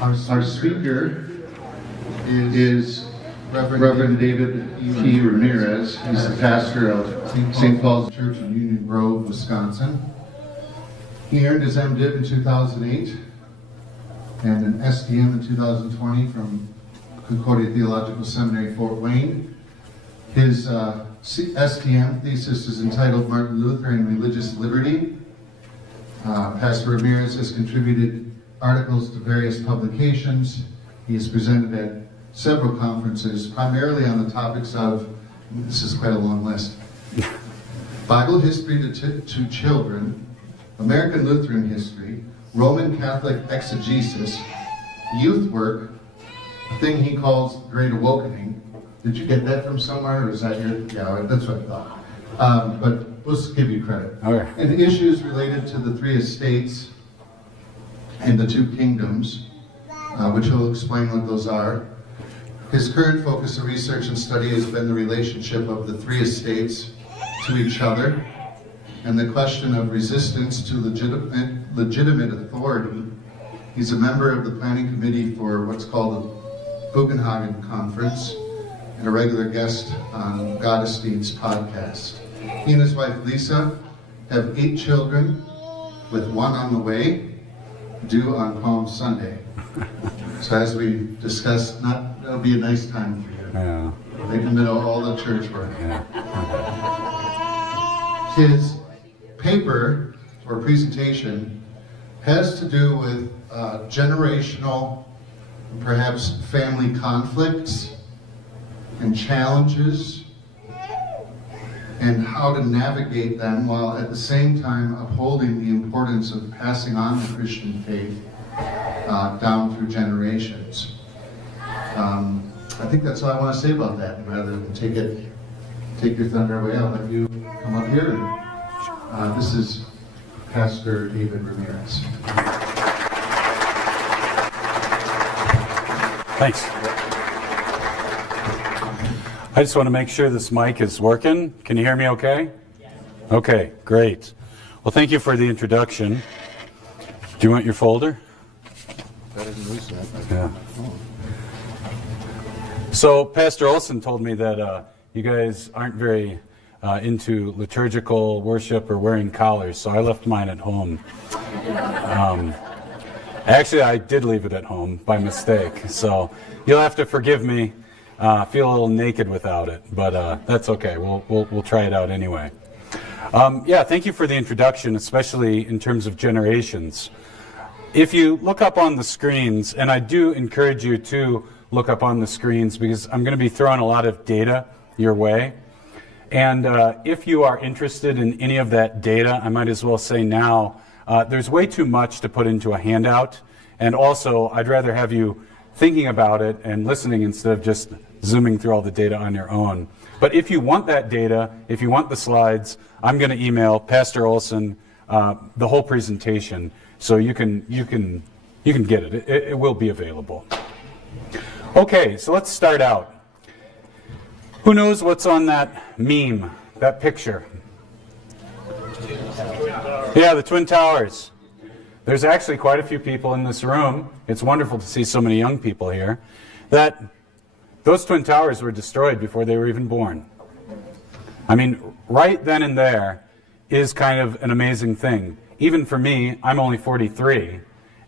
Our speaker is Reverend David P. Ramirez. He's the pastor of St. Paul's Church in Union Grove, Wisconsin. He earned his MDiv in 2008 and an STM in 2020 from Concordia Theological Seminary, Fort Wayne. His STM thesis is entitled Martin Luther and Religious Liberty. Pastor Ramirez has contributed articles to various publications. He has presented at several conferences, primarily on the topics of, this is quite a long list, Bible history to children, American Lutheran history, Roman Catholic exegesis, youth work, a thing he calls Great Awakening. Did you get that from somewhere, or is that your, yeah, that's what I thought. But let's give you credit. Okay. And issues related to the three estates and the two kingdoms, which he'll explain what those are. His current focus of research and study has been the relationship of the three estates to each other and the question of resistance to legitimate authority. He's a member of the planning committee for what's called the Bugenhagen Conference and a regular guest on Gottesdienst's podcast. He and his wife Lisa have 8 children, with 1 on the way, due on Palm Sunday. So as we discussed, that'll be a nice time for you. Yeah. Right in the middle of all the church work. Yeah. His paper or presentation has to do with generational, perhaps family conflicts and challenges, and how to navigate them while at the same time upholding the importance of passing on the Christian faith down through generations. I think that's all I want to say about that. Rather than take your thunder away, I'll let you come up here. And, this is Pastor David Ramirez. Thanks. I just want to make sure this mic is working. Can you hear me okay? Yes. Okay, great. Well, thank you for the introduction. Do you want your folder? Yeah. So Pastor Olson told me that you guys aren't very into liturgical worship or wearing collars, so I left mine at home. Actually, I did leave it at home by mistake, so you'll have to forgive me. Feel a little naked without it, but that's okay. We'll try it out anyway. Yeah, thank you for the introduction, especially in terms of generations. If you look up on the screens, and I do encourage you to look up on the screens because I'm going to be throwing a lot of data your way. And if you are interested in any of that data, I might as well say now, there's way too much to put into a handout. And also, I'd rather have you thinking about it and listening instead of just zooming through all the data on your own. But if you want that data, if you want the slides, I'm going to email Pastor Olson the whole presentation, so you can get it. It will be available. Okay, so let's start out. Who knows what's on that meme, that picture? Yeah, the Twin Towers. There's actually quite a few people in this room. It's wonderful to see so many young people here. That those Twin Towers were destroyed before they were even born. I mean, right then and there is kind of an amazing thing. Even for me, I'm only 43,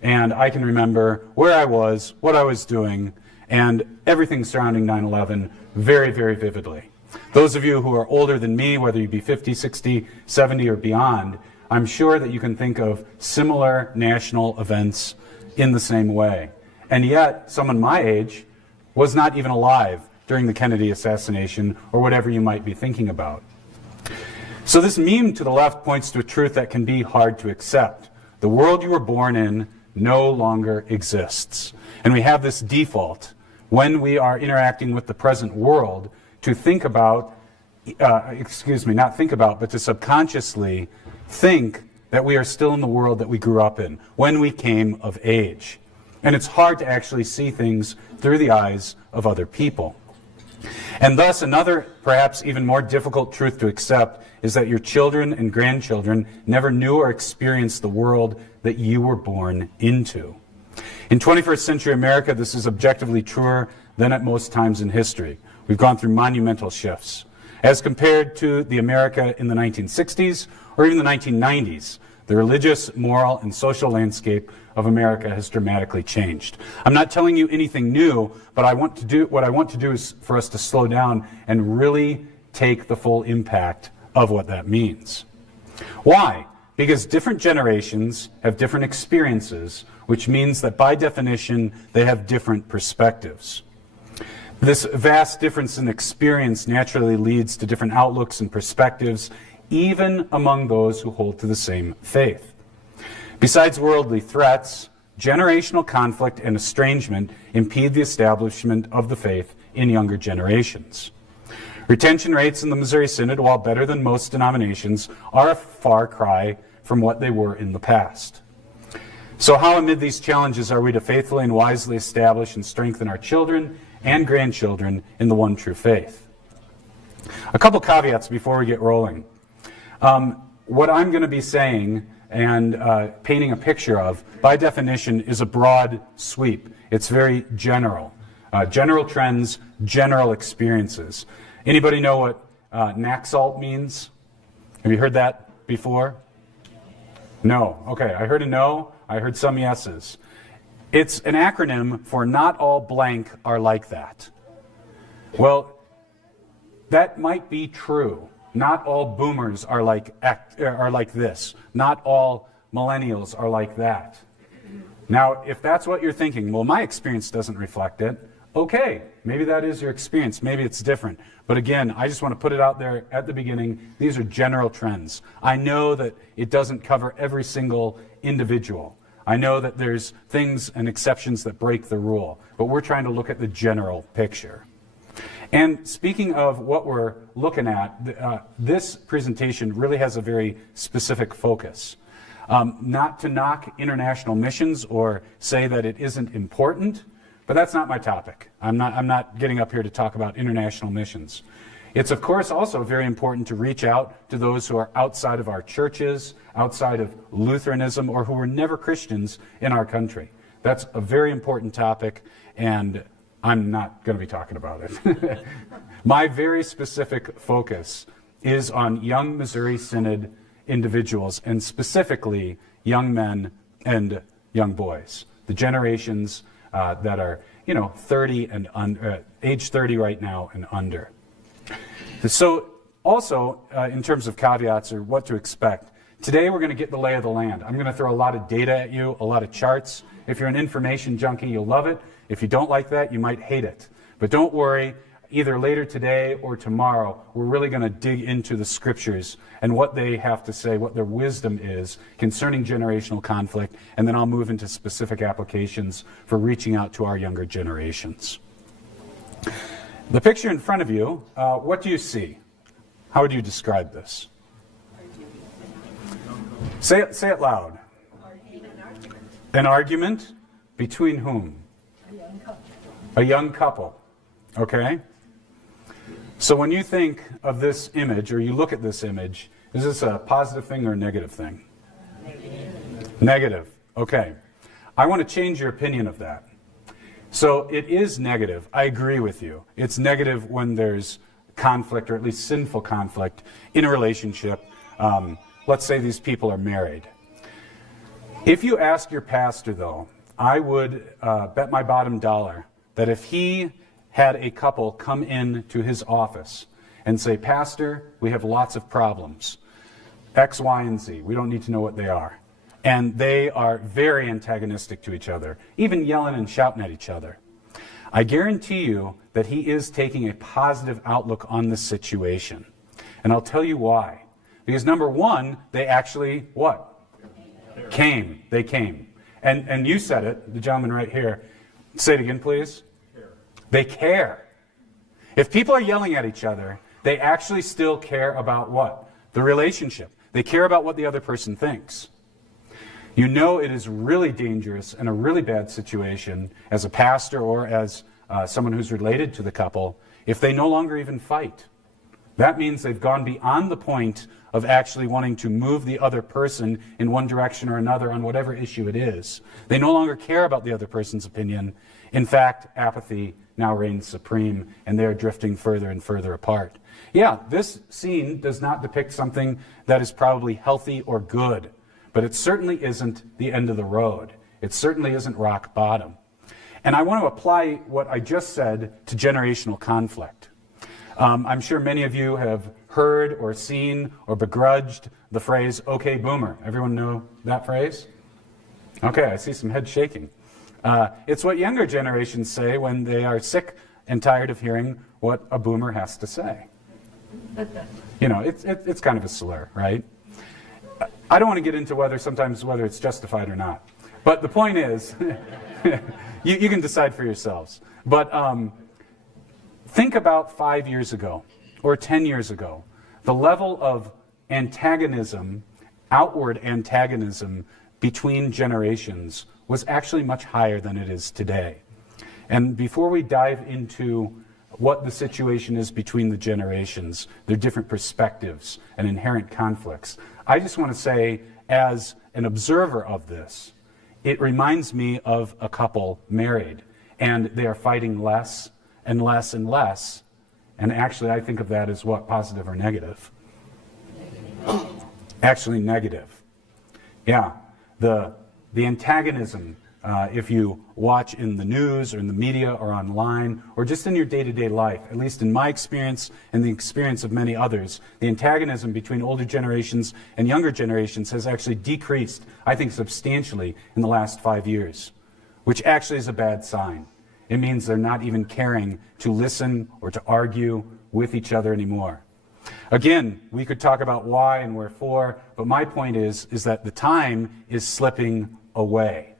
and I can remember where I was, what I was doing, and everything surrounding 9/11 very, very vividly. Those of you who are older than me, whether you be 50, 60, 70, or beyond, I'm sure that you can think of similar national events in the same way. And yet, someone my age was not even alive during the Kennedy assassination or whatever you might be thinking about. So this meme to the left points to a truth that can be hard to accept. The world you were born in no longer exists. And we have this default when we are interacting with the present world to think about, not think about, but to subconsciously think that we are still in the world that we grew up in when we came of age. And it's hard to actually see things through the eyes of other people. And thus, another, perhaps even more difficult truth to accept is that your children and grandchildren never knew or experienced the world that you were born into. In 21st century America, this is objectively truer than at most times in history. We've gone through monumental shifts. As compared to the America in the 1960s or even the 1990s, the religious, moral, and social landscape of America has dramatically changed. I'm not telling you anything new, but what I want to do is for us to slow down and really take the full impact of what that means. Why? Because different generations have different experiences, which means that by definition, they have different perspectives. This vast difference in experience naturally leads to different outlooks and perspectives, even among those who hold to the same faith. Besides worldly threats, generational conflict and estrangement impede the establishment of the faith in younger generations. Retention rates in the Missouri Synod, while better than most denominations, are a far cry from what they were in the past. So how amid these challenges are we to faithfully and wisely establish and strengthen our children and grandchildren in the one true faith? A couple caveats before we get rolling. What I'm going to be saying and painting a picture of, by definition, is a broad sweep. It's very general. General trends, general experiences. Anybody know what NACSALT means? Have you heard that before? No. Okay, I heard a no. I heard some yeses. It's an acronym for not all blank are like that. Well, that might be true. Not all boomers are like this. Not all millennials are like that. Now, if that's what you're thinking, well, my experience doesn't reflect it. Okay, maybe that is your experience. Maybe it's different. But again, I just want to put it out there at the beginning. These are general trends. I know that it doesn't cover every single individual. I know that there's things and exceptions that break the rule. But we're trying to look at the general picture. And speaking of what we're looking at, this presentation really has a very specific focus. Not to knock international missions or say that it isn't important, but that's not my topic. I'm not getting up here to talk about international missions. It's of course also very important to reach out to those who are outside of our churches, outside of Lutheranism, or who were never Christians in our country. That's a very important topic, and I'm not going to be talking about it. My very specific focus is on young Missouri Synod individuals, and specifically young men and young boys, the generations that are, 30 and under, age 30 right now and under. So also, in terms of caveats or what to expect, today we're going to get the lay of the land. I'm going to throw a lot of data at you, a lot of charts. If you're an information junkie, you'll love it. If you don't like that, you might hate it. But don't worry, either later today or tomorrow, we're really going to dig into the scriptures and what they have to say, what their wisdom is concerning generational conflict, and then I'll move into specific applications for reaching out to our younger generations. The picture in front of you, what do you see? How would you describe this? Say it loud. An argument between whom? A young couple. Okay? So when you think of this image, or you look at this image, is this a positive thing or a negative thing? Negative. Okay. I want to change your opinion of that. So it is negative. I agree with you. It's negative when there's conflict, or at least sinful conflict, in a relationship. Let's say these people are married. If you ask your pastor, though, I would bet my bottom dollar that if he had a couple come in to his office and say, Pastor, we have lots of problems, X, Y, and Z. We don't need to know what they are. And they are very antagonistic to each other, even yelling and shouting at each other. I guarantee you that he is taking a positive outlook on this situation. And I'll tell you why. Because number one, they actually, what? Came. They came. And you said it, the gentleman right here. Say it again, please. They care. If people are yelling at each other, they actually still care about what? The relationship. They care about what the other person thinks. You know it is really dangerous and a really bad situation as a pastor or as someone who's related to the couple if they no longer even fight. That means they've gone beyond the point of actually wanting to move the other person in one direction or another on whatever issue it is. They no longer care about the other person's opinion. In fact, apathy now reigns supreme, and they're drifting further and further apart. Yeah, this scene does not depict something that is probably healthy or good, but it certainly isn't the end of the road. It certainly isn't rock bottom. And I want to apply what I just said to generational conflict. I'm sure many of you have heard or seen or begrudged the phrase, "Okay, boomer." Everyone know that phrase? Okay, I see some head shaking. It's what younger generations say when they are sick and tired of hearing what a boomer has to say. You know, it's kind of a slur, right? I don't want to get into whether it's justified or not. But the point is, you can decide for yourselves. But think about 5 years ago or 10 years ago. The level of antagonism, outward antagonism between generations was actually much higher than it is today. And before we dive into what the situation is between the generations, their different perspectives and inherent conflicts, I just want to say, as an observer of this, it reminds me of a couple married, and they are fighting less and less and less. And actually, I think of that as what, positive or negative? Actually, negative. Yeah, the antagonism, if you watch in the news or in the media or online or just in your day-to-day life, at least in my experience and the experience of many others, the antagonism between older generations and younger generations has actually decreased, I think, substantially in the last 5 years, which actually is a bad sign. It means they're not even caring to listen or to argue with each other anymore. Again, we could talk about why and wherefore, but my point is that the time is slipping away.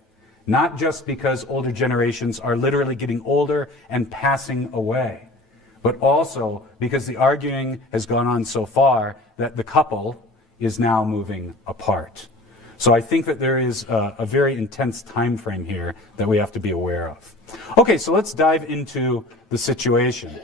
Not just because older generations are literally getting older and passing away, but also because the arguing has gone on so far that the couple is now moving apart. So I think that there is a very intense time frame here that we have to be aware of. Okay, so let's dive into the situation.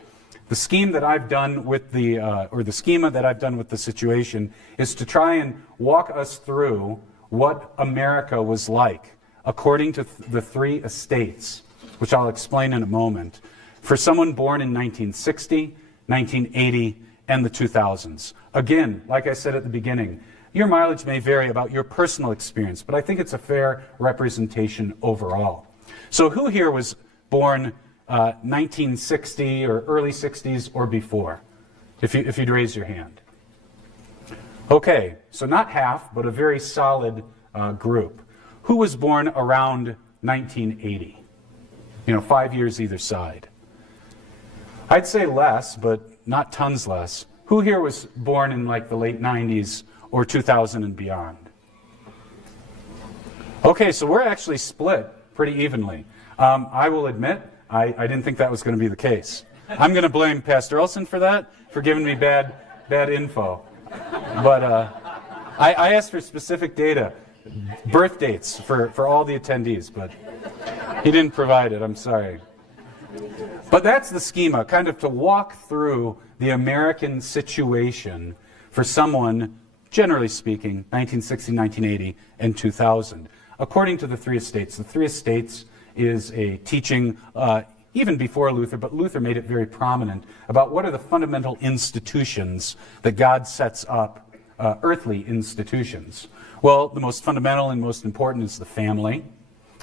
The scheme that I've done with the schema that I've done with the situation is to try and walk us through what America was like according to the three estates, which I'll explain in a moment, for someone born in 1960, 1980, and the 2000s. Again, like I said at the beginning, your mileage may vary about your personal experience, but I think it's a fair representation overall. So who here was born 1960 or early 60s or before, if you'd raise your hand? Okay, so not half, but a very solid group. Who was born around 1980? 5 years either side. I'd say less, but not tons less. Who here was born in like the late 90s or 2000 and beyond? Okay, so we're actually split pretty evenly. I will admit, I didn't think that was going to be the case. I'm going to blame Pastor Olson for that, for giving me bad info. But I asked for specific data, birth dates for all the attendees, but he didn't provide it. I'm sorry. But that's the schema, kind of to walk through the American situation for someone, generally speaking, 1960, 1980, and 2000. According to the three estates, the three estates is a teaching, even before Luther, but Luther made it very prominent, about what are the fundamental institutions that God sets up, earthly institutions. Well, the most fundamental and most important is the family,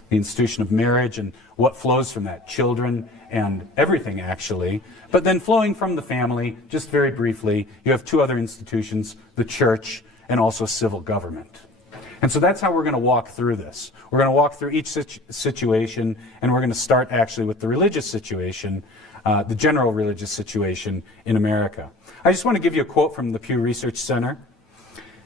the institution of marriage and what flows from that, children and everything actually. But then flowing from the family, just very briefly, you have two other institutions, the church and also civil government. And so that's how we're going to walk through this. We're going to walk through each situation, and we're going to start actually with the religious situation, the general religious situation in America. I just want to give you a quote from the Pew Research Center.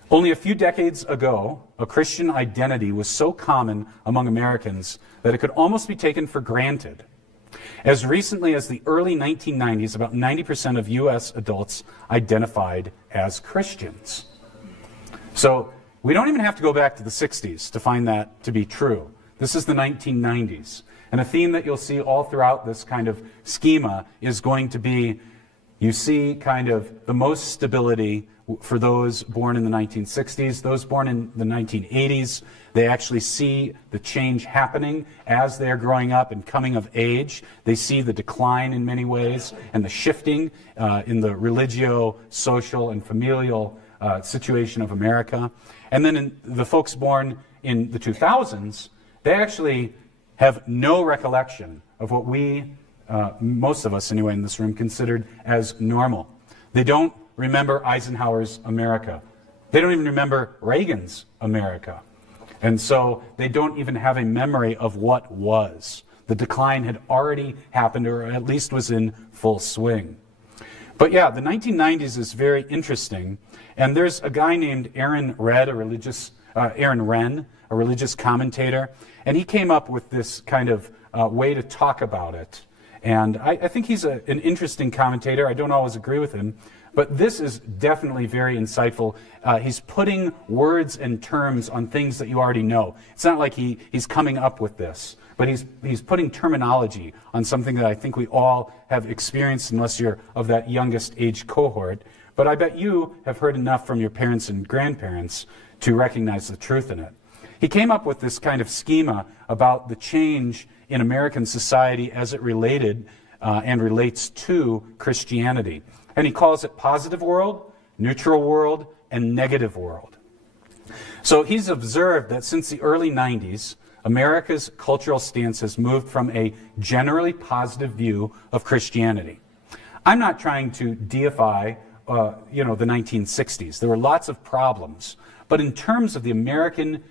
Only a few decades ago, a Christian identity was so common among Americans that it could almost be taken for granted. As recently as the early 1990s, about 90% of U.S. adults identified as Christians. So we don't even have to go back to the 60s to find that to be true. This is the 1990s. And a theme that you'll see all throughout this kind of schema is going to be You see kind of the most stability for those born in the 1960s. Those born in the 1980s, they actually see the change happening as they're growing up and coming of age. They see the decline in many ways and the shifting in the religio, social, and familial situation of America. And then in the folks born in the 2000s, they actually have no recollection of what we, most of us anyway in this room, considered as normal. They don't remember Eisenhower's America. They don't even remember Reagan's America. And so they don't even have a memory of what was. The decline had already happened, or at least was in full swing. But yeah, the 1990s is very interesting. And there's a guy named Aaron Wrenn, a religious commentator, and he came up with this kind of way to talk about it. And I think he's an interesting commentator. I don't always agree with him, but this is definitely very insightful. He's putting words and terms on things that you already know. It's not like he's coming up with this, but he's putting terminology on something that I think we all have experienced, unless you're of that youngest age cohort. But I bet you have heard enough from your parents and grandparents to recognize the truth in it. He came up with this kind of schema about the change in American society as it related and relates to Christianity. And he calls it positive world, neutral world, and negative world. So he's observed that since the early 90s, America's cultural stance has moved from a generally positive view of Christianity. I'm not trying to deify the 1960s. There were lots of problems. But in terms of the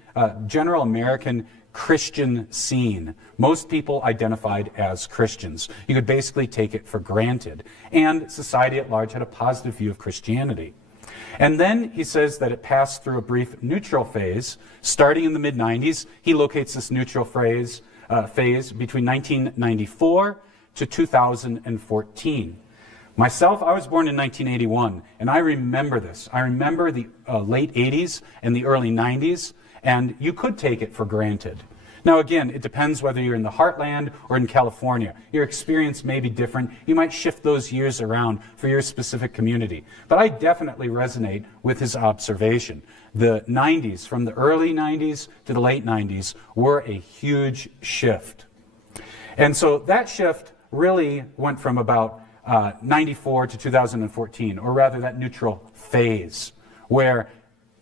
general American Christian scene, most people identified as Christians. You could basically take it for granted. And society at large had a positive view of Christianity. And then he says that it passed through a brief neutral phase. Starting in the mid-90s, he locates this neutral phase between 1994 to 2014. Myself, I was born in 1981, and I remember this. I remember the late 80s and the early 90s, and you could take it for granted. Now again, it depends whether you're in the heartland or in California. Your experience may be different. You might shift those years around for your specific community. But I definitely resonate with his observation. The 90s, from the early 90s to the late 90s, were a huge shift. And so that shift really went from about 94 to 2014, or rather that neutral phase, where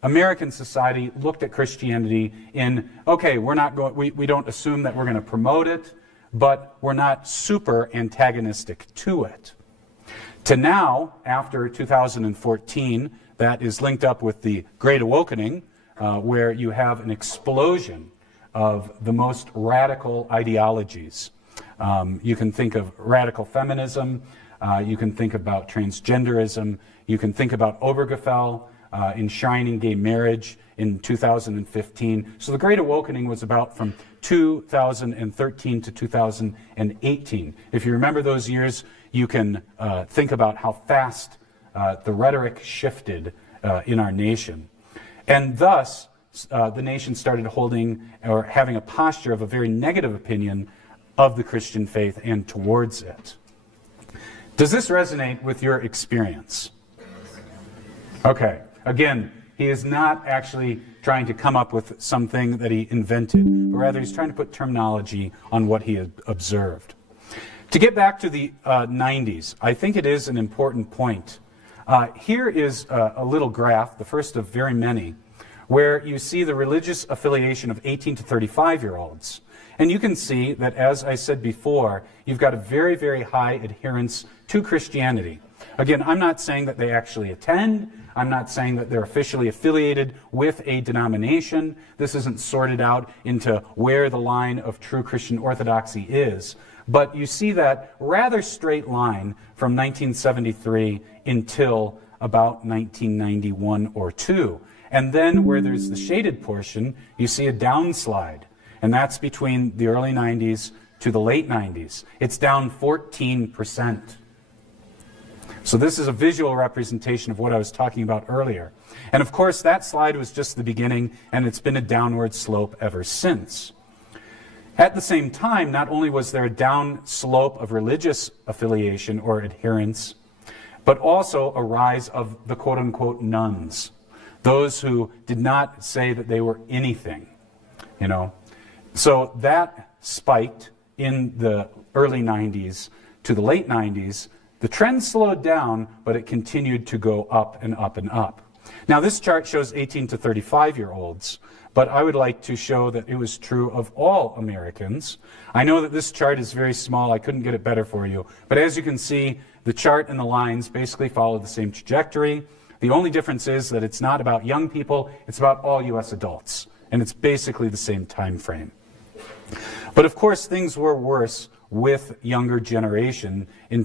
American society looked at Christianity in, okay, we don't assume that we're going to promote it, but we're not super antagonistic to it. To now, after 2014, that is linked up with the Great Awakening, where you have an explosion of the most radical ideologies. You can think of radical feminism, you can think about transgenderism, you can think about Obergefell, enshrining gay marriage in 2015. So the Great Awakening was about from 2013 to 2018. If you remember those years, you can think about how fast the rhetoric shifted in our nation. And thus, the nation started holding or having a posture of a very negative opinion of the Christian faith and towards it. Does this resonate with your experience? Okay. Again, he is not actually trying to come up with something that he invented, but rather he's trying to put terminology on what he had observed. To get back to the 90s, I think it is an important point. Here is a little graph, the first of very many, where you see the religious affiliation of 18 to 35-year-olds. And you can see that, as I said before, you've got a very, very high adherence to Christianity. Again, I'm not saying that they actually attend. I'm not saying that they're officially affiliated with a denomination. This isn't sorted out into where the line of true Christian orthodoxy is. But you see that rather straight line from 1973 until about 1991 or 2. And then where there's the shaded portion, you see a downslide. And that's between the early 90s to the late 90s. It's down 14%. So this is a visual representation of what I was talking about earlier. And of course, that slide was just the beginning, and it's been a downward slope ever since. At the same time, not only was there a down slope of religious affiliation or adherence, but also a rise of the quote-unquote nuns, those who did not say that they were anything, you know. So that spiked in the early 90s to the late 90s. The trend slowed down, but it continued to go up and up and up. Now this chart shows 18 to 35-year-olds, but I would like to show that it was true of all Americans. I know that this chart is very small, I couldn't get it better for you, but as you can see, the chart and the lines basically follow the same trajectory. The only difference is that it's not about young people, it's about all U.S. adults, and it's basically the same time frame. But of course, things were worse with younger generations in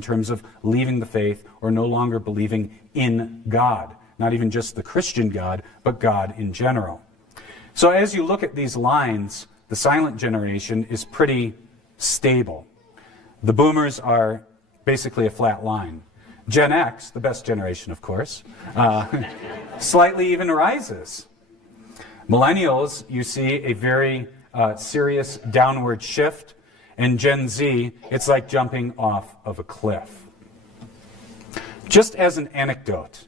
terms of leaving the faith or no longer believing in God. Not even just the Christian God, but God in general. So as you look at these lines, the silent generation is pretty stable. The boomers are basically a flat line. Gen X, the best generation, of course, slightly even rises. Millennials, you see a very serious downward shift. And Gen Z, it's like jumping off of a cliff. Just as an anecdote,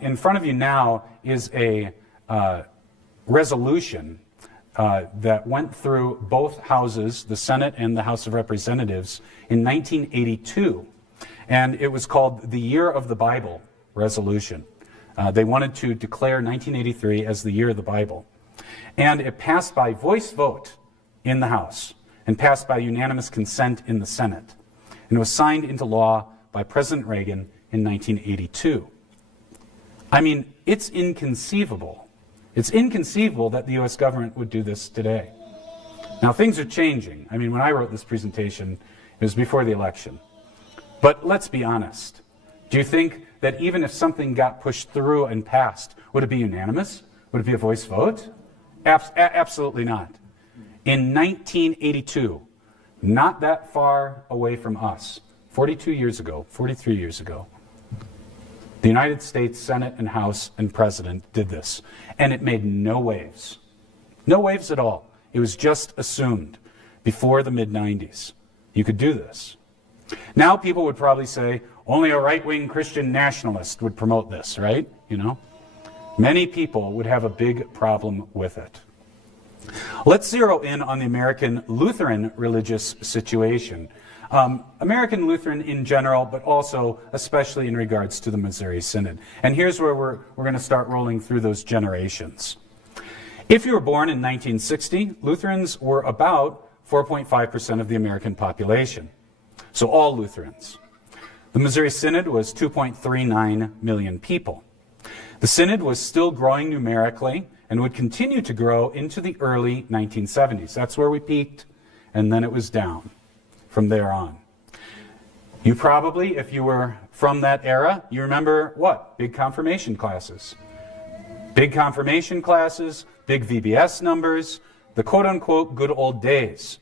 in front of you now is a resolution that went through both houses, the Senate and the House of Representatives, in 1982. And it was called the Year of the Bible resolution. They wanted to declare 1983 as the Year of the Bible. And it passed by voice vote in the House and passed by unanimous consent in the Senate. And it was signed into law by President Reagan in 1982. I mean, it's inconceivable. It's inconceivable that the U.S. government would do this today. Now, things are changing. I mean, when I wrote this presentation, it was before the election. But let's be honest. Do you think that even if something got pushed through and passed, would it be unanimous? Would it be a voice vote? Absolutely not. In 1982, not that far away from us, 42 years ago, 43 years ago, the United States Senate and House and President did this. And it made no waves. No waves at all. It was just assumed before the mid-90s. You could do this. Now people would probably say, only a right-wing Christian nationalist would promote this, right? You know? Many people would have a big problem with it. Let's zero in on the American Lutheran religious situation. American Lutheran in general, but also especially in regards to the Missouri Synod. And here's where we're going to start rolling through those generations. If you were born in 1960, Lutherans were about 4.5% of the American population. So all Lutherans. The Missouri Synod was 2.39 million people. The Synod was still growing numerically and would continue to grow into the early 1970s. That's where we peaked, and then it was down from there on. You probably, if you were from that era, you remember what? Big confirmation classes. Big confirmation classes, big VBS numbers, the quote-unquote good old days.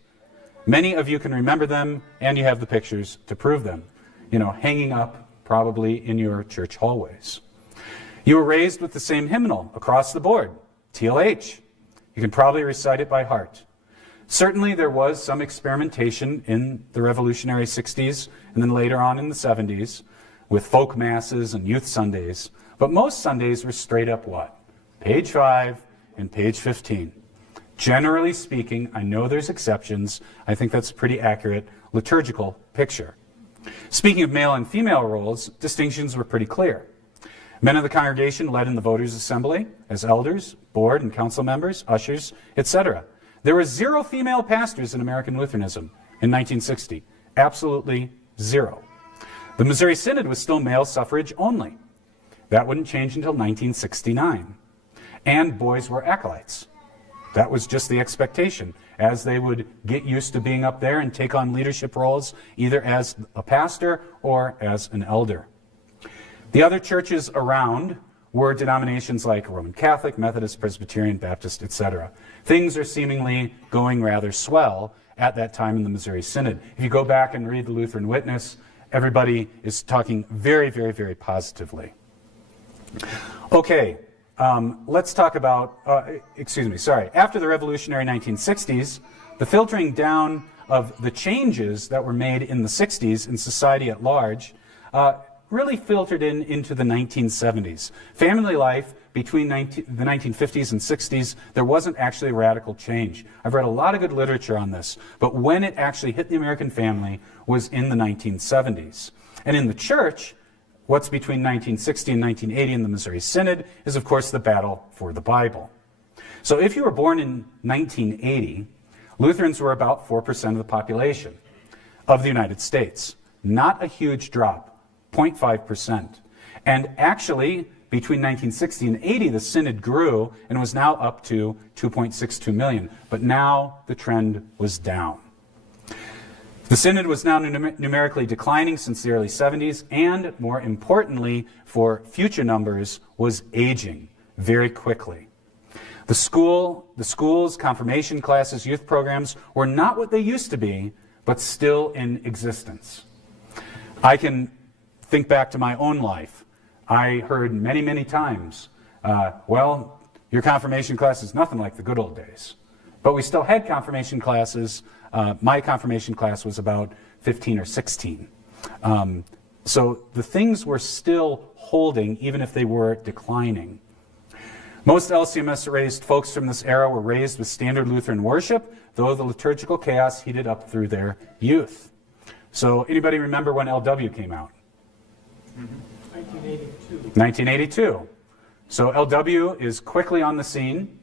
Many of you can remember them, and you have the pictures to prove them. You know, hanging up probably in your church hallways. You were raised with the same hymnal across the board, TLH. You can probably recite it by heart. Certainly there was some experimentation in the revolutionary 60s and then later on in the 70s with folk masses and youth Sundays. But most Sundays were straight up what? Page 5 and page 15. Generally speaking, I know there's exceptions. I think that's a pretty accurate liturgical picture. Speaking of male and female roles, distinctions were pretty clear. Men of the congregation led in the voters' assembly as elders, board and council members, ushers, etc. There were 0 female pastors in American Lutheranism in 1960. Absolutely 0. The Missouri Synod was still male suffrage only. That wouldn't change until 1969. And boys were acolytes. That was just the expectation, as they would get used to being up there and take on leadership roles, either as a pastor or as an elder. The other churches around were denominations like Roman Catholic, Methodist, Presbyterian, Baptist, etc. Things are seemingly going rather swell at that time in the Missouri Synod. If you go back and read the Lutheran Witness, everybody is talking very, very, very positively. Okay, let's talk about, after the revolutionary 1960s, the filtering down of the changes that were made in the 60s in society at large really filtered into the 1970s. Family life between the 1950s and 60s, there wasn't actually a radical change. I've read a lot of good literature on this, but when it actually hit the American family was in the 1970s. And in the church, what's between 1960 and 1980 in the Missouri Synod is, of course, the battle for the Bible. So if you were born in 1980, Lutherans were about 4% of the population of the United States. Not a huge drop, 0.5%. And actually, between 1960 and 80, the Synod grew and was now up to 2.62 million. But now the trend was down. The Synod was now numerically declining since the early 70s, and more importantly, for future numbers, was aging very quickly. The schools, confirmation classes, youth programs were not what they used to be, but still in existence. I can think back to my own life. I heard many, many times, well, your confirmation class is nothing like the good old days. But we still had confirmation classes. My confirmation class was about 15 or 16. So the things were still holding, even if they were declining. Most LCMS-raised folks from this era were raised with standard Lutheran worship, though the liturgical chaos heated up through their youth. So anybody remember when LW came out? 1982. So LW is quickly on the scene.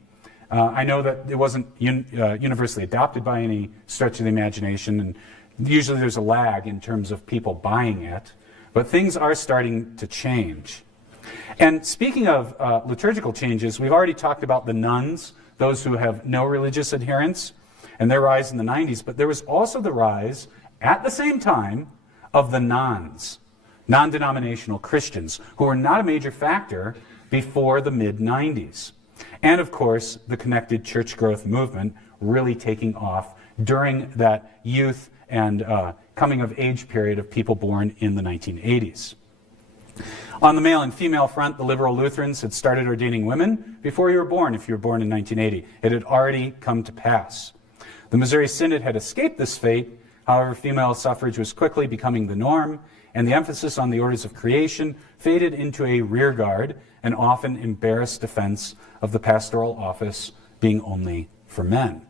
I know that it wasn't universally adopted by any stretch of the imagination, and usually there's a lag in terms of people buying it, but things are starting to change. And speaking of liturgical changes, we've already talked about the nuns, those who have no religious adherence, and their rise in the 90s, but there was also the rise, at the same time, of the nones, non-denominational Christians, who were not a major factor before the mid-90s. And of course, the connected church growth movement really taking off during that youth and coming of age period of people born in the 1980s. On the male and female front, the liberal Lutherans had started ordaining women before you were born, if you were born in 1980. It had already come to pass. The Missouri Synod had escaped this fate. However, female suffrage was quickly becoming the norm, and the emphasis on the orders of creation faded into a rearguard and often embarrassed defense of the pastoral office being only for men.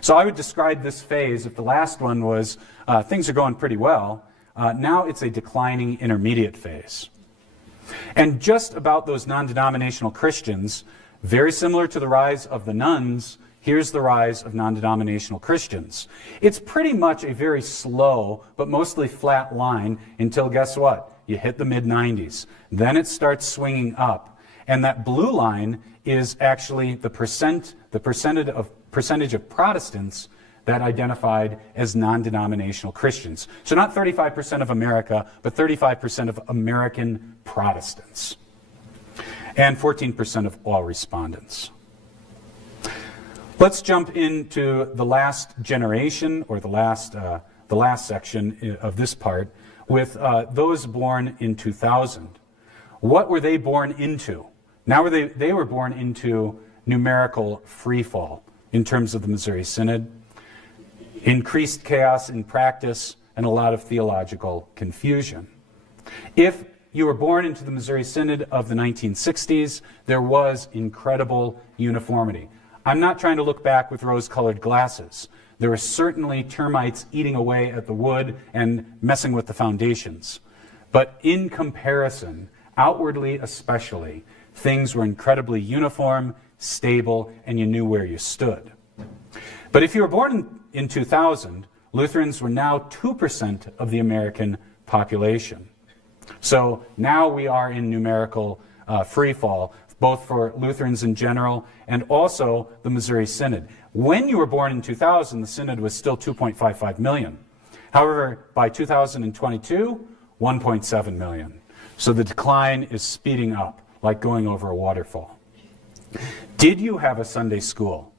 So I would describe this phase, if the last one was things are going pretty well, now it's a declining intermediate phase. And just about those non-denominational Christians, very similar to the rise of the nuns, here's the rise of non-denominational Christians. It's pretty much a very slow, but mostly flat line until, guess what? You hit the mid-90s. Then it starts swinging up. And that blue line is actually the percentage of Protestants that identified as non-denominational Christians. So not 35% of America, but 35% of American Protestants. And 14% of all respondents. Let's jump into the last generation, or the last section of this part, with those born in 2000. What were they born into? Now they were born into numerical freefall in terms of the Missouri Synod, increased chaos in practice, and a lot of theological confusion. If you were born into the Missouri Synod of the 1960s, there was incredible uniformity. I'm not trying to look back with rose-colored glasses. There were certainly termites eating away at the wood and messing with the foundations. But in comparison, outwardly especially, things were incredibly uniform, stable, and you knew where you stood. But if you were born in 2000, Lutherans were now 2% of the American population. So now we are in numerical freefall, both for Lutherans in general and also the Missouri Synod. When you were born in 2000, the Synod was still 2.55 million. However, by 2022, 1.7 million. So the decline is speeding up, like going over a waterfall. Did you have a Sunday school?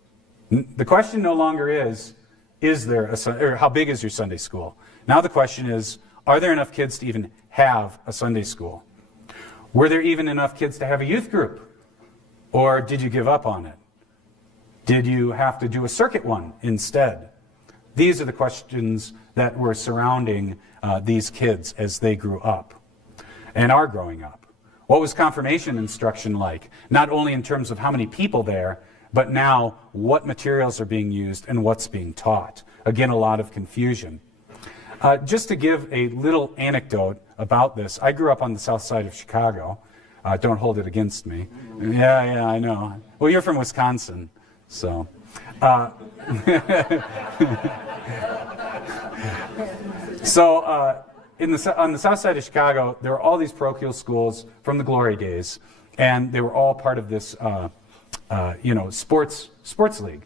The question no longer is there or how big is your Sunday school? Now the question is, are there enough kids to even have a Sunday school? Were there even enough kids to have a youth group? Or did you give up on it? Did you have to do a circuit one instead? These are the questions that were surrounding these kids as they grew up. and are growing up? What was confirmation instruction like? Not only in terms of how many people there, but now what materials are being used and what's being taught. Again, a lot of confusion. Just to give a little anecdote about this, I grew up on the south side of Chicago. Don't hold it against me. Yeah, I know. Well, you're from Wisconsin, so. On the south side of Chicago, there were all these parochial schools from the glory days, and they were all part of this, sports league,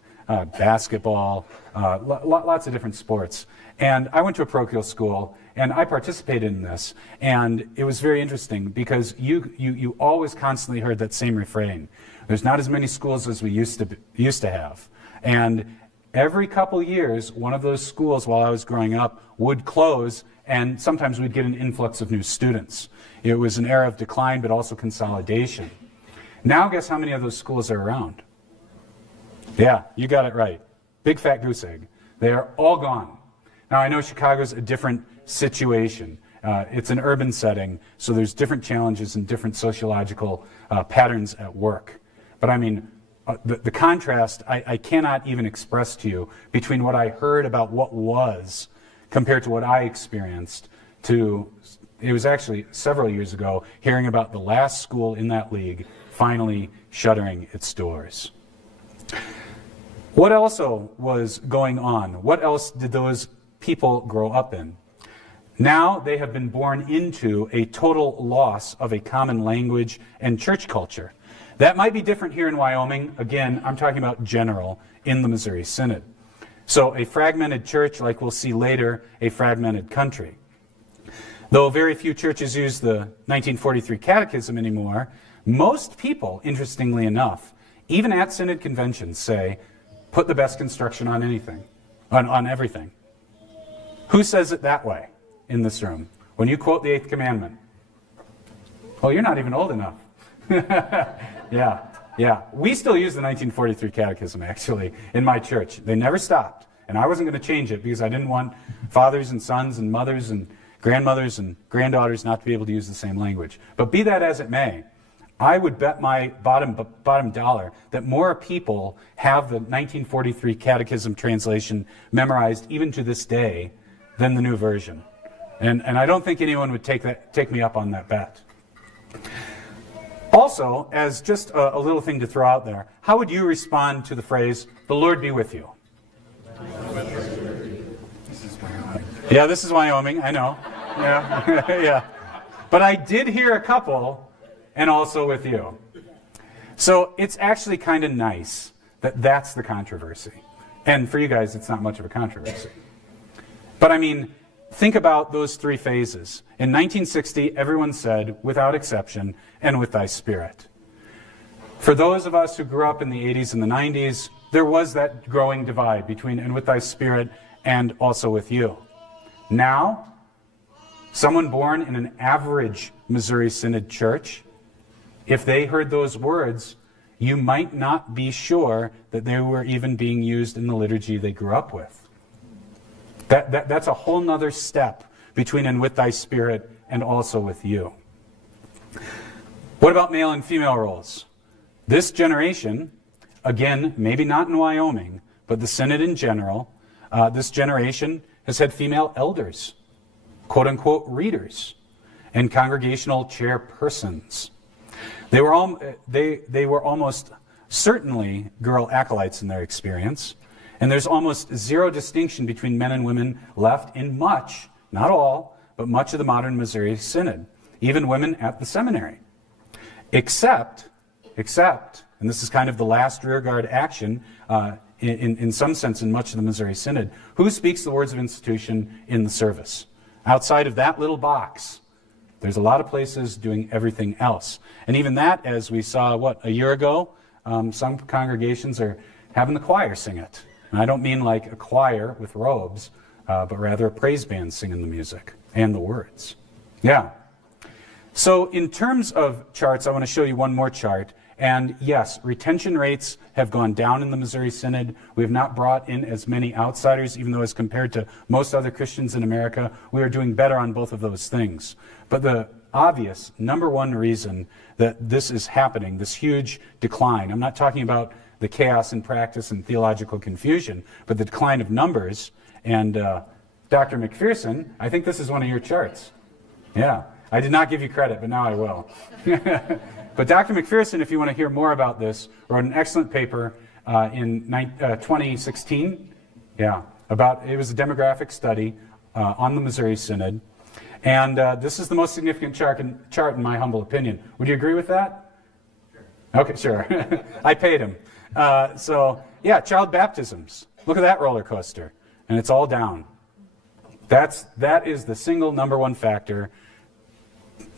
basketball, lots of different sports. And I went to a parochial school, and I participated in this, and it was very interesting because you always constantly heard that same refrain. There's not as many schools as we used to have, and every couple years, one of those schools while I was growing up would close, and sometimes we'd get an influx of new students. It was an era of decline, but also consolidation. Now, guess how many of those schools are around? Yeah, you got it right. Big fat goose egg. They are all gone. Now, I know Chicago's a different situation. It's an urban setting, so there's different challenges and different sociological patterns at work. But I mean, the contrast, I cannot even express to you between what I heard about what was compared to what I experienced to, it was actually several years ago, hearing about the last school in that league finally shuttering its doors. What also was going on? What else did those people grow up in? Now they have been born into a total loss of a common language and church culture. That might be different here in Wyoming. Again, I'm talking about general in the Missouri Synod. So a fragmented church, like we'll see later, a fragmented country. Though very few churches use the 1943 Catechism anymore, most people, interestingly enough, even at Synod conventions, say, put the best construction on anything, on everything. Who says it that way in this room? When you quote the 8th commandment? Well, you're not even old enough. Yeah. We still use the 1943 Catechism, actually, in my church. They never stopped. And I wasn't going to change it because I didn't want fathers and sons and mothers and grandmothers and granddaughters not to be able to use the same language. But be that as it may, I would bet my bottom dollar that more people have the 1943 Catechism translation memorized even to this day than the new version. And I don't think anyone would take me up on that bet. Also, as just a little thing to throw out there, how would you respond to the phrase, "The Lord be with you"? Yeah, this is Wyoming, I know. Yeah, yeah. But I did hear a couple, "and also with you." So it's actually kind of nice that that's the controversy. And for you guys, it's not much of a controversy. But I mean, think about those three phases. In 1960, everyone said, without exception, "and with thy spirit." For those of us who grew up in the 80s and the 90s, there was that growing divide between "and with thy spirit" and "also with you." Now, someone born in an average Missouri Synod church, if they heard those words, you might not be sure that they were even being used in the liturgy they grew up with. That's a whole nother step between "and with thy spirit" and "also with you." What about male and female roles? This generation, again, maybe not in Wyoming, but the Synod in general, this generation has had female elders, quote-unquote readers, and congregational chairpersons. They were almost certainly girl acolytes in their experience. And there's almost zero distinction between men and women left in much, not all, but much of the modern Missouri Synod, even women at the seminary. Except, and this is kind of the last rearguard action in some sense in much of the Missouri Synod, who speaks the words of institution in the service? Outside of that little box, there's a lot of places doing everything else. And even that, as we saw, a year ago, some congregations are having the choir sing it. And I don't mean like a choir with robes, but rather a praise band singing the music and the words. Yeah. So in terms of charts, I want to show you one more chart. And yes, retention rates have gone down in the Missouri Synod. We have not brought in as many outsiders, even though as compared to most other Christians in America, we are doing better on both of those things. But obvious number one reason that this is happening, this huge decline. I'm not talking about the chaos in practice and theological confusion, but the decline of numbers. And Dr. McPherson, I think this is one of your charts. Yeah, I did not give you credit, but now I will. But Dr. McPherson, if you want to hear more about this, wrote an excellent paper in 2016. Yeah, it was a demographic study on the Missouri Synod. And this is the most significant chart in my humble opinion. Would you agree with that? Okay, sure. I paid him. So, yeah, child baptisms. Look at that roller coaster. And it's all down. That is the single number one factor,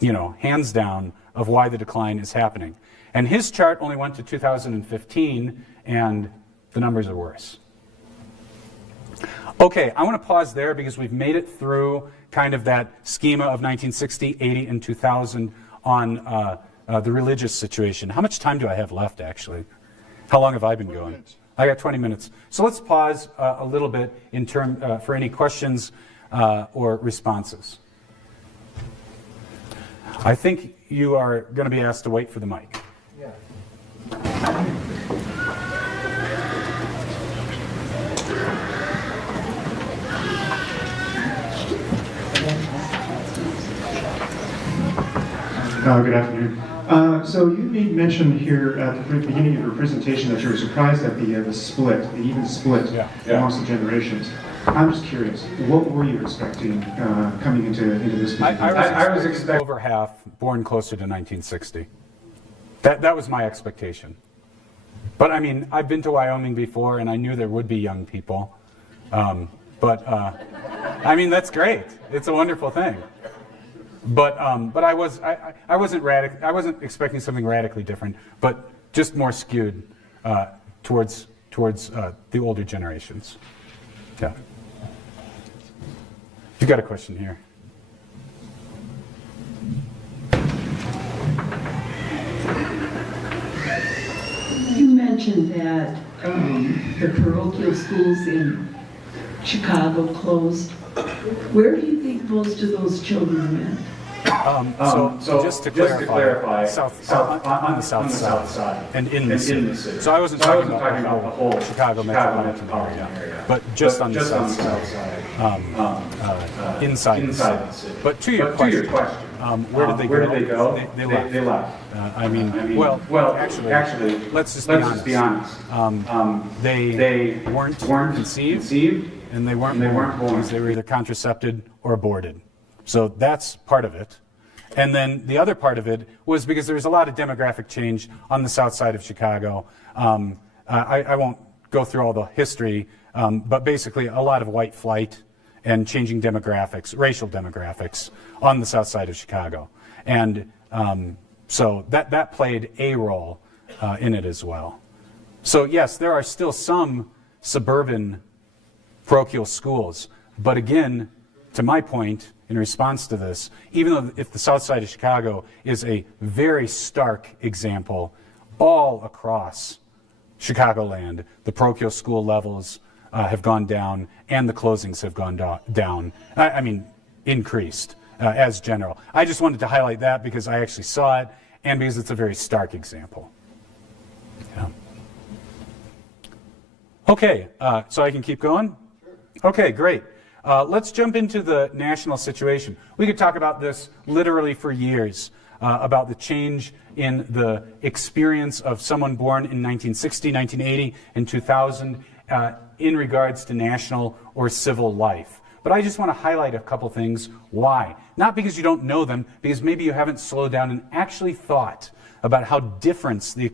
hands down, of why the decline is happening. And his chart only went to 2015, and the numbers are worse. Okay, I want to pause there because we've made it through kind of that schema of 1960, 80, and 2000 on the religious situation. How much time do I have left, actually? How long have I been going? I got 20 minutes. So let's pause a little bit for any questions or responses. I think you are going to be asked to wait for the mic. Yeah. Good afternoon. So you made mention here at the beginning of your presentation that you were surprised at the split, the even split amongst the generations. I'm just curious, what were you expecting coming into this? I was expecting over half born closer to 1960. That was my expectation. But I mean, I've been to Wyoming before, and I knew there would be young people. But I mean, that's great. It's a wonderful thing. But I wasn't expecting something radically different, but just more skewed towards the older generations. Yeah. You got a question here? You mentioned that the parochial schools in Chicago closed. Where do you think most of those children went? So just to clarify, on the south side and in the city. So I wasn't talking about the whole Chicago metropolitan area, but just on the south side, inside the city. But to your question, where did they go? They left. Actually, let's just be honest. They weren't conceived, and they weren't born because they were either contracepted or aborted. So that's part of it. And then the other part of it was because there was a lot of demographic change on the south side of Chicago. I won't go through all the history, but basically a lot of white flight and changing demographics, racial demographics on the south side of Chicago. And so that played a role in it as well. So yes, there are still some suburban parochial schools, but again, to my point, in response to this, even though if the south side of Chicago is a very stark example, all across Chicagoland, the parochial school levels have gone down and the closings have gone down. I mean, increased as general. I just wanted to highlight that because I actually saw it and because it's a very stark example. Yeah. Okay, so I can keep going? Okay, great. Let's jump into the national situation. We could talk about this literally for years, about the change in the experience of someone born in 1960, 1980, and 2000 in regards to national or civil life. But I just want to highlight a couple things. Why? Not because you don't know them, because maybe you haven't slowed down and actually thought about how different the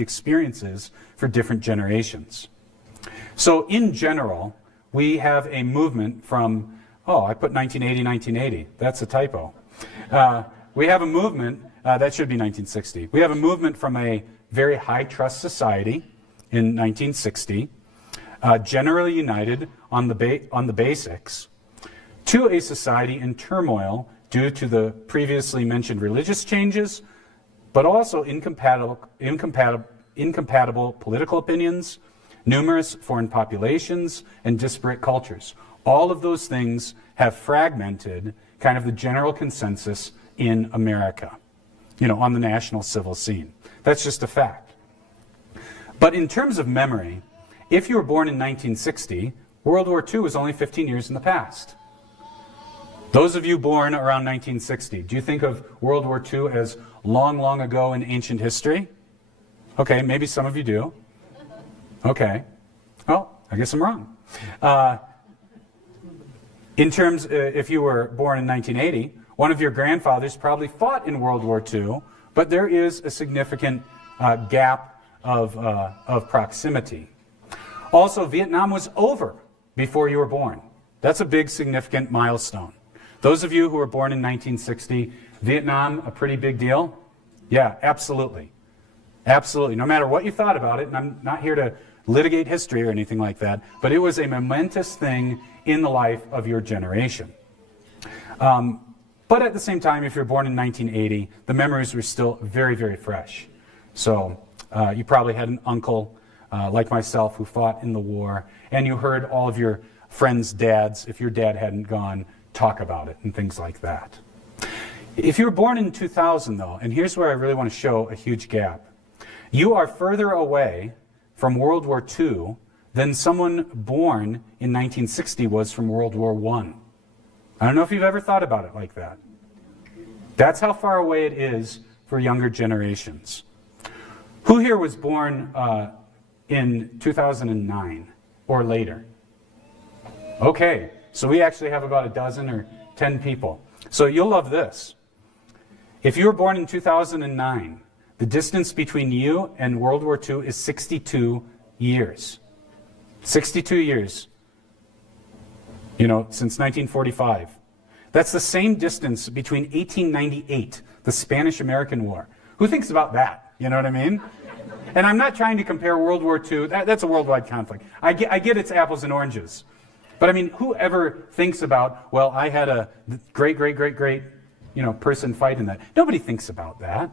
experience is for different generations. So in general, we have a movement from, I put 1980, 1980. That's a typo. We have a movement, that should be 1960. We have a movement from a very high trust society in 1960, generally united on the basics, to a society in turmoil due to the previously mentioned religious changes, but also incompatible political opinions, numerous foreign populations, and disparate cultures. All of those things have fragmented kind of the general consensus in America, on the national civil scene. That's just a fact. But in terms of memory, if you were born in 1960, World War II was only 15 years in the past. Those of you born around 1960, do you think of World War II as long, long ago in ancient history? Okay, maybe some of you do. Okay. Well, I guess I'm wrong. In terms, if you were born in 1980, one of your grandfathers probably fought in World War II, but there is a significant gap of proximity. Also, Vietnam was over before you were born. That's a big, significant milestone. Those of you who were born in 1960, Vietnam, a pretty big deal? Yeah, absolutely. Absolutely. No matter what you thought about it, and I'm not here to litigate history or anything like that, but it was a momentous thing in the life of your generation. But at the same time, if you're born in 1980, the memories were still very, very fresh. So you probably had an uncle like myself who fought in the war, and you heard all of your friends' dads, if your dad hadn't gone, talk about it and things like that. If you were born in 2000, though, and here's where I really want to show a huge gap, you are further away from World War II than someone born in 1960 was from World War I. I don't know if you've ever thought about it like that. That's how far away it is for younger generations. Who here was born in 2009 or later? Okay, so we actually have about a dozen or 10 people. So you'll love this. If you were born in 2009, the distance between you and World War II is 62 years. 62 years. Since 1945. That's the same distance between 1898, the Spanish-American War. Who thinks about that? You know what I mean? And I'm not trying to compare World War II. That's a worldwide conflict. I get it's apples and oranges. But I mean, whoever thinks about, well, I had a great, person fight in that. Nobody thinks about that.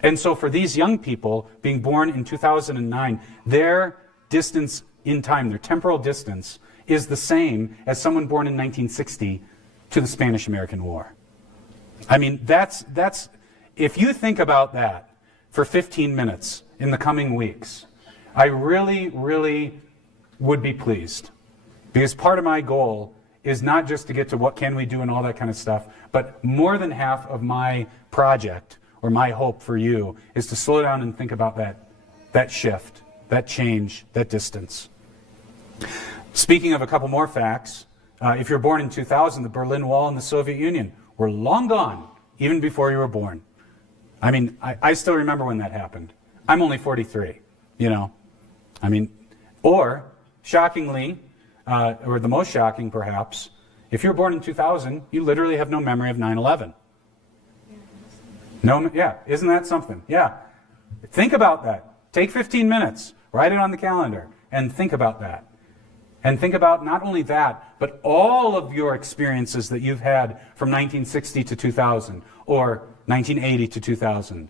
And so for these young people being born in 2009, their distance in time, their temporal distance, is the same as someone born in 1960 to the Spanish-American War. I mean, that's if you think about that for 15 minutes in the coming weeks, I really, really would be pleased. Because part of my goal is not just to get to what can we do and all that kind of stuff, but more than half of my project or my hope for you is to slow down and think about that shift, that change, that distance. Speaking of a couple more facts, if you're born in 2000, the Berlin Wall and the Soviet Union were long gone, even before you were born. I mean, I still remember when that happened. I'm only 43, or shockingly, or the most shocking perhaps, if you're born in 2000, you literally have no memory of 9/11. No, yeah, isn't that something? Yeah. Think about that. Take 15 minutes, write it on the calendar, and think about that. And think about not only that, but all of your experiences that you've had from 1960 to 2000, or 1980 to 2000.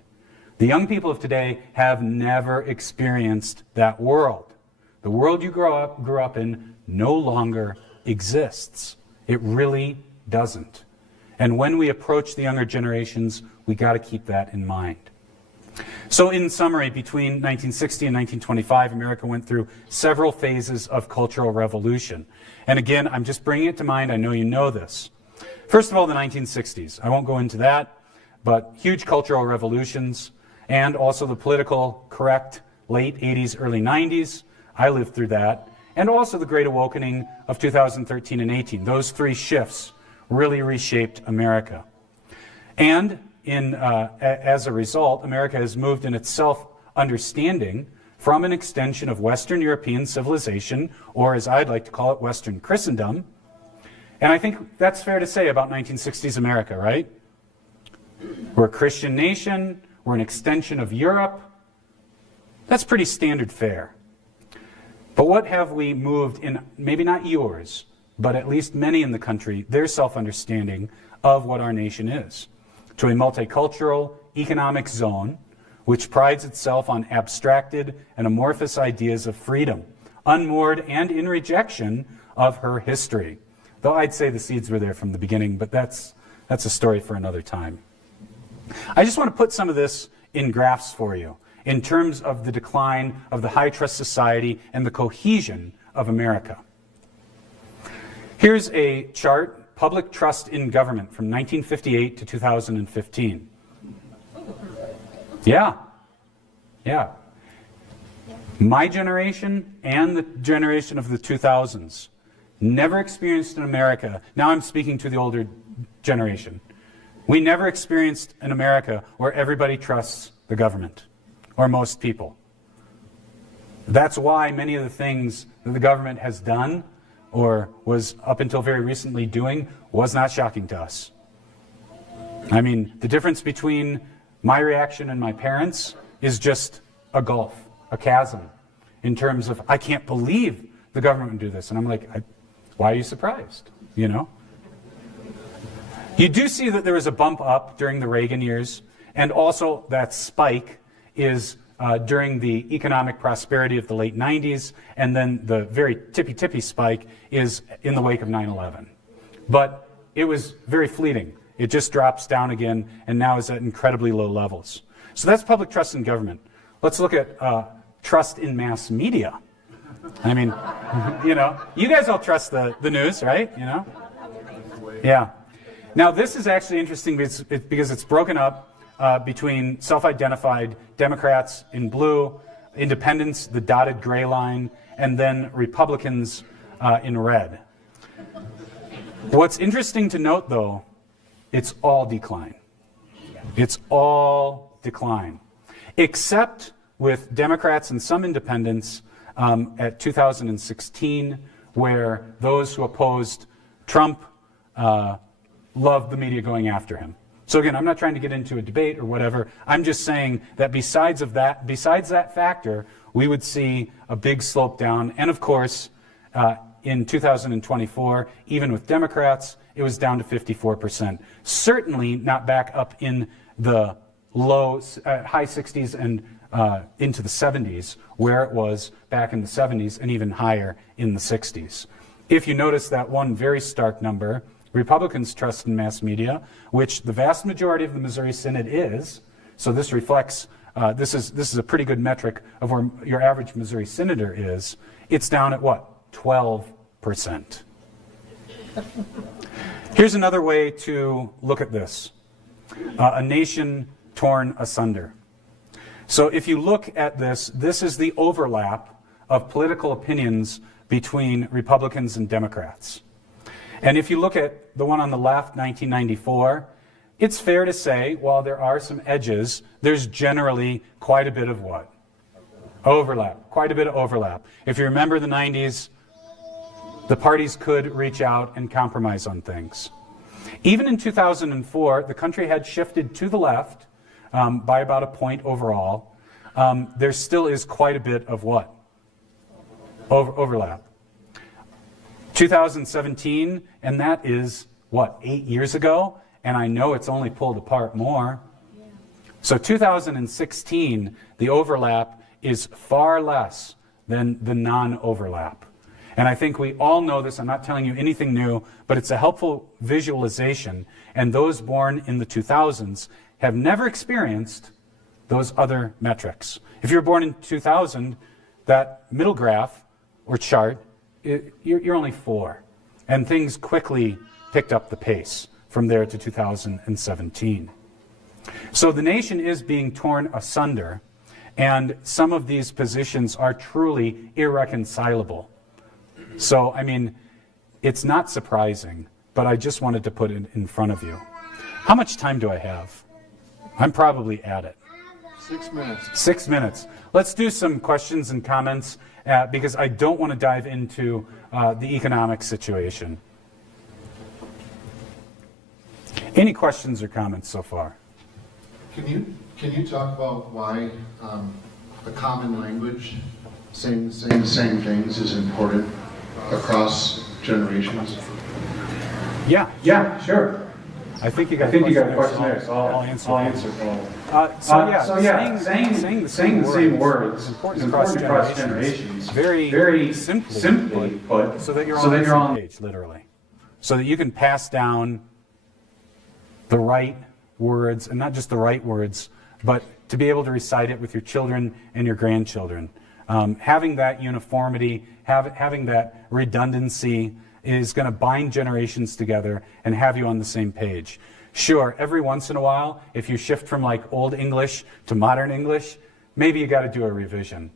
The young people of today have never experienced that world. The world you grew up in no longer exists. It really doesn't. And when we approach the younger generations, we got to keep that in mind. So in summary, between 1960 and 1925, America went through several phases of cultural revolution. And again, I'm just bringing it to mind. I know you know this. First of all, the 1960s. I won't go into that, but huge cultural revolutions, and also the political correct late 80s, early 90s. I lived through that. And also the Great Awakening of 2013 and 18. Those three shifts really reshaped America. And as a result, America has moved in its self-understanding from an extension of Western European civilization, or as I'd like to call it, Western Christendom. And I think that's fair to say about 1960s America, right? We're a Christian nation, we're an extension of Europe. That's pretty standard fare. But what have we moved in, maybe not yours, but at least many in the country, their self-understanding of what our nation is? To a multicultural economic zone which prides itself on abstracted and amorphous ideas of freedom, unmoored and in rejection of her history. Though I'd say the seeds were there from the beginning, but that's a story for another time. I just want to put some of this in graphs for you in terms of the decline of the high trust society and the cohesion of America. Here's a chart, public trust in government from 1958 to 2015. Yeah. My generation and the generation of the 2000s never experienced in America, now I'm speaking to the older generation, we never experienced in America where everybody trusts the government, or most people. That's why many of the things that the government has done, or was up until very recently doing, was not shocking to us. I mean, the difference between my reaction and my parents is just a gulf, a chasm, in terms of, I can't believe the government would do this. And I'm like, why are you surprised? You know? You do see that there was a bump up during the Reagan years, and also that spike is during the economic prosperity of the late 90s, and then the very tippy spike is in the wake of 9/11. But it was very fleeting. It just drops down again, and now is at incredibly low levels. So that's public trust in government. Let's look at trust in mass media. I mean, you know, you guys all trust the news, right? You know? Yeah. Now, this is actually interesting because it's broken up between self-identified Democrats in blue, independents, the dotted gray line, and then Republicans in red. What's interesting to note, though, it's all decline. It's all decline. Except with Democrats and some independents at 2016, where those who opposed Trump loved the media going after him. So again, I'm not trying to get into a debate or whatever. I'm just saying that besides that factor, we would see a big slope down. And of course, in 2024, even with Democrats, it was down to 54%. Certainly not back up in the high 60s and into the 70s, where it was back in the 70s and even higher in the 60s. If you notice that one very stark number, Republicans trust in mass media, which the vast majority of the Missouri Synod is. So this reflects, this is a pretty good metric of where your average Missouri Senator is. It's down at what? 12%. Here's another way to look at this. A nation torn asunder. So if you look at this, this is the overlap of political opinions between Republicans and Democrats. And if you look at the one on the left, 1994, it's fair to say, while there are some edges, there's generally quite a bit of what? Overlap. Quite a bit of overlap. If you remember the 90s, the parties could reach out and compromise on things. Even in 2004, the country had shifted to the left by about a point overall. There still is quite a bit of what? Overlap. 2017, and that is, what, 8 years ago? And I know it's only pulled apart more. So 2016, the overlap is far less than the non-overlap. And I think we all know this. I'm not telling you anything new, but it's a helpful visualization. And those born in the 2000s have never experienced those other metrics. If you're born in 2000, that middle graph or chart, you're only 4. And things quickly picked up the pace from there to 2017. So the nation is being torn asunder, and some of these positions are truly irreconcilable. So, I mean, it's not surprising, but I just wanted to put it in front of you. How much time do I have? I'm probably at it. 6 minutes. 6 minutes. Let's do some questions and comments because I don't want to dive into the economic situation. Any questions or comments so far? Can you talk about why a common language saying the same things is important across generations? Yeah, sure. I think you got a question there, so I'll answer. Saying the same words is important across generations. Very simply put, so that you're on the same page, literally. So that you can pass down the right words, and not just the right words, but to be able to recite it with your children and your grandchildren. Having that uniformity, having that redundancy is going to bind generations together and have you on the same page. Sure, every once in a while, if you shift from like Old English to Modern English, maybe you got to do a revision.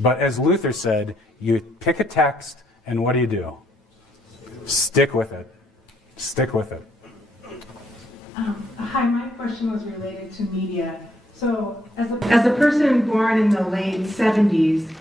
But as Luther said, you pick a text, and what do? Stick with it. Stick with it. Hi, my question was related to media. So, as a person born in the late 70s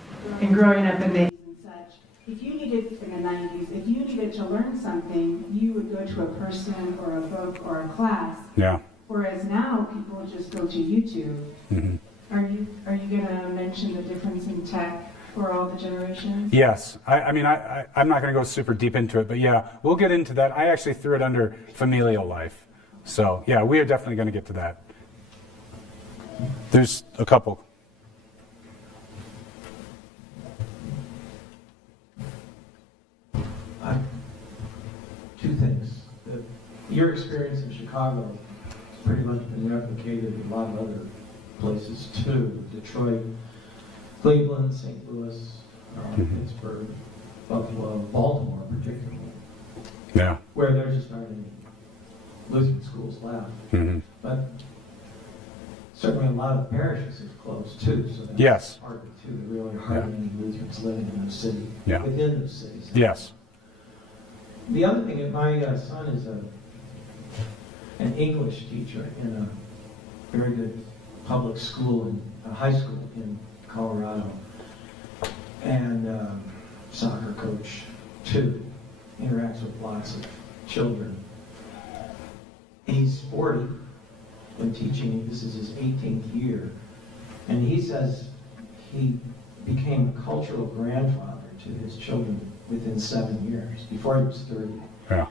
and growing up in the 80s and such, if you needed, in the 90s, if you needed to learn something, you would go to a person or a book or a class. Yeah. Whereas now, people just go to YouTube. Mm-hmm. Are you going to mention the difference in tech for all the generations? Yes. I'm not going to go super deep into it, but yeah, we'll get into that. I actually threw it under familial life. So, yeah, we are definitely going to get to that. There's a couple. Two things. Your experience in Chicago has pretty much been replicated in a lot of other places too. Detroit, Cleveland, St. Louis, Pittsburgh, Buffalo, Baltimore particularly. Yeah. Where there just aren't any Lutheran schools left. Mm-hmm. But certainly a lot of parishes have closed too, so that's Yes. part of it too. There really aren't any Lutherans living in the city, Yeah. within those cities. Yes. The other thing is my son is an English teacher in a very good public school, a high school in Colorado, and soccer coach too, interacts with lots of children. He's 40 when teaching, this is his 18th year, and he says he became a cultural grandfather to his children within 7 years, before he was 30. Yeah.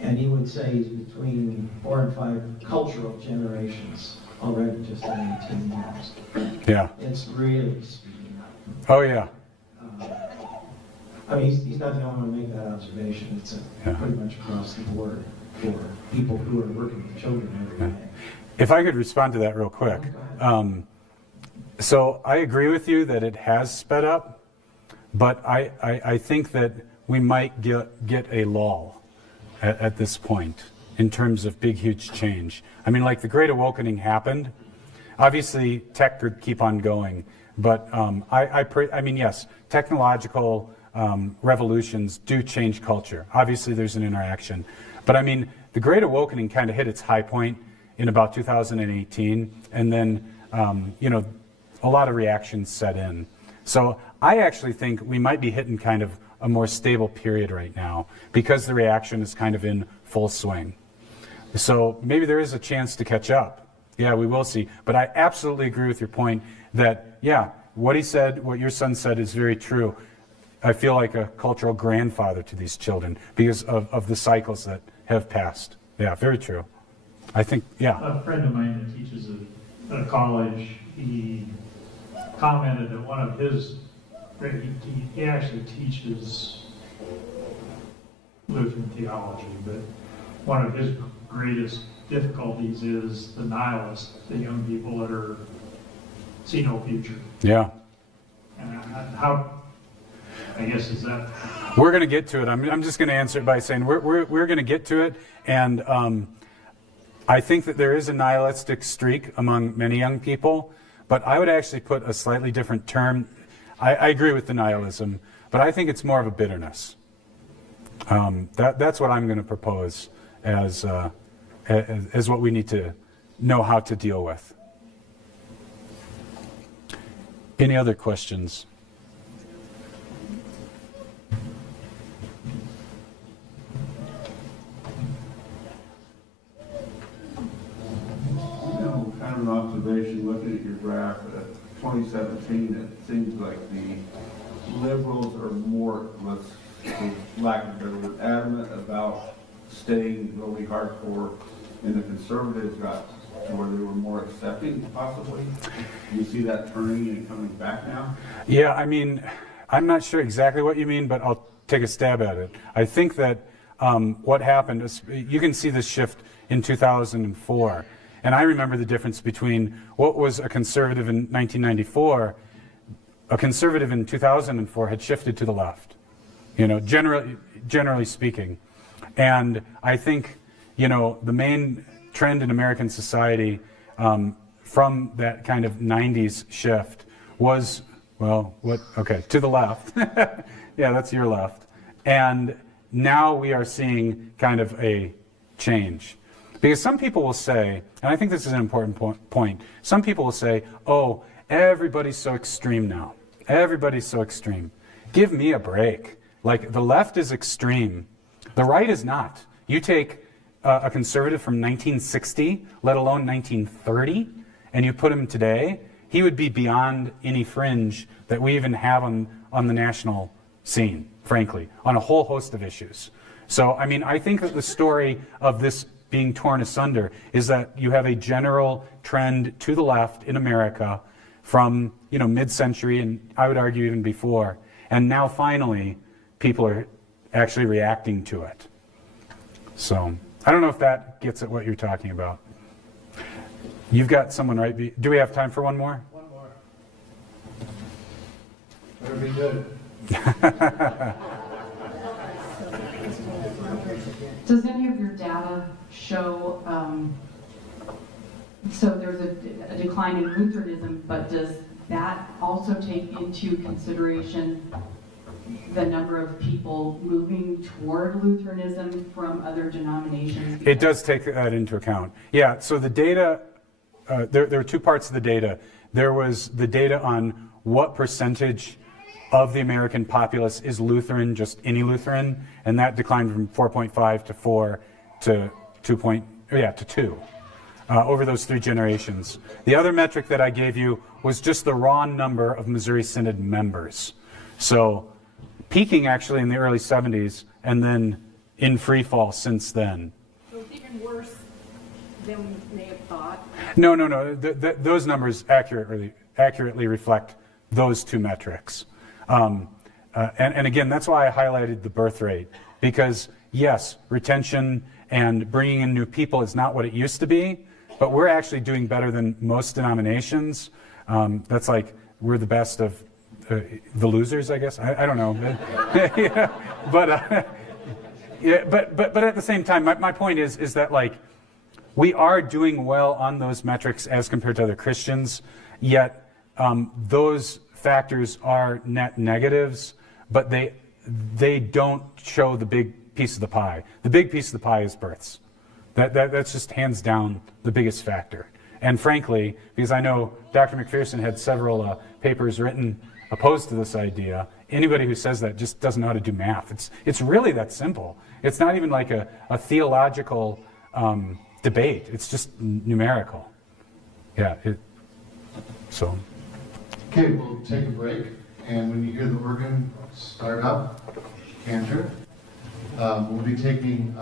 And he would say he's between 4 and 5 cultural generations already just in 18 years. Yeah. It's really speeding up. Oh, yeah. I mean, he's not the only one to make that observation. It's pretty much across the board for people who are working with children every day. If I could respond to that real quick. So I agree with you that it has sped up, but I think that we might get a lull at this point in terms of big, huge change. I mean, like the Great Awakening happened. Obviously, tech could keep on going, but I mean, yes, technological revolutions do change culture. Obviously, there's an interaction. But I mean, the Great Awakening kind of hit its high point in about 2018, and then, a lot of reactions set in. So I actually think we might be hitting kind of a more stable period right now because the reaction is kind of in full swing. So maybe there is a chance to catch up. Yeah, we will see. But I absolutely agree with your point that, yeah, what he said, what your son said is very true. I feel like a cultural grandfather to these children because of the cycles that have passed. Yeah, very true. I think, yeah. A friend of mine that teaches at a college, he commented that one of his, he actually teaches Lutheran theology, but one of his greatest difficulties is the nihilists, the young people that see no future. Yeah. And how, I guess, is that? We're going to get to it. I'm just going to answer it by saying we're going to get to it, and I think that there is a nihilistic streak among many young people, but I would actually put a slightly different term. I agree with the nihilism, but I think it's more of a bitterness. That's what I'm going to propose as what we need to know how to deal with. Any other questions? Kind of an observation, looking at your graph at 2017, it seems like the liberals are more, for lack of a better word, adamant about staying really hardcore, and the conservatives got to where they were more accepting, possibly. Do you see that turning and coming back now? Yeah, I mean, I'm not sure exactly what you mean, but I'll take a stab at it. I think that what happened is you can see this shift in 2004. And I remember the difference between what was a conservative in 1994, a conservative in 2004 had shifted to the left, generally speaking. And I think, the main trend in American society from that kind of 90s shift was, to the left. Yeah, that's your left. And now we are seeing kind of a change. Because some people will say, and I think this is an important point, some people will say, oh, everybody's so extreme now. Everybody's so extreme. Give me a break. Like, the left is extreme. The right is not. You take a conservative from 1960, let alone 1930, and you put him today, he would be beyond any fringe that we even have on the national scene, frankly, on a whole host of issues. So, I mean, I think that the story of this being torn asunder is that you have a general trend to the left in America from, mid-century, and I would argue even before, and now finally people are actually reacting to it. So, I don't know if that gets at what you're talking about. You've got someone right. Do we have time for one more? One more. Better be good. Does any of your data show, so there's a decline in Lutheranism, but does that also take into consideration the number of people moving toward Lutheranism from other denominations? It does take that into account. Yeah, so the data, there were two parts of the data. There was the data on what percentage of the American populace is Lutheran, just any Lutheran, and that declined from 4.5 to 4 to 2 over those 3 generations. The other metric that I gave you was just the raw number of Missouri Synod members. So peaking actually in the early 70s and then in free fall since then. So it's even worse than we may have thought? No. Those numbers accurately reflect those 2 metrics. And again, that's why I highlighted the birth rate, because yes, retention and bringing in new people is not what it used to be, but we're actually doing better than most denominations. That's like we're the best of the losers, I guess. I don't know. Yeah, but at the same time, my point is that like we are doing well on those metrics as compared to other Christians, yet those factors are net negatives, but they don't show the big piece of the pie. The big piece of the pie is births. That's just hands down the biggest factor. And frankly, because I know Dr. McPherson had several papers written opposed to this idea, anybody who says that just doesn't know how to do math. It's really that simple. It's not even like a theological debate. It's just numerical. Yeah. So. Okay, we'll take a break, and when you hear the organ start up, cantor, we'll be taking,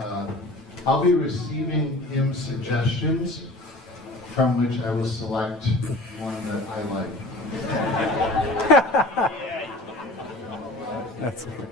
I'll be receiving hymn suggestions from which I will select one that I like. That's great.